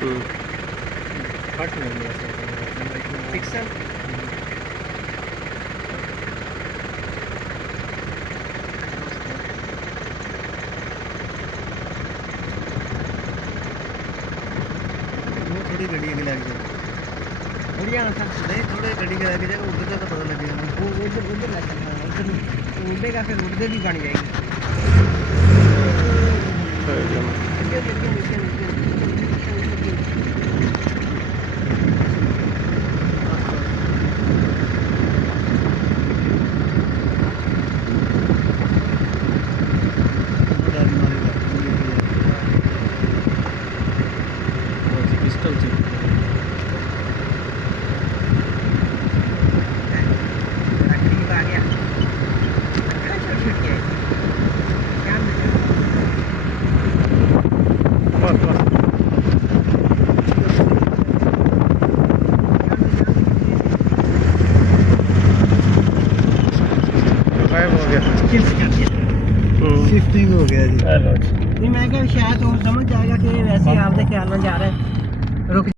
फट नहीं गया पिक्सल थोड़ी गड्डी आगे लग जाए बढ़िया ना सर नहीं थोड़े गड्डी के आगे जाएगा उधर तो पता लगेगा ना वो उधर लग जाएगा उधर उड़ेगा फिर उधर भी बन जाएगी पिस्टल से शिफ्टिंग हो गया जी नहीं मैं क्या शायद और समझ जाएगा कि वैसे आपके ख्याल में जा रहा है रुक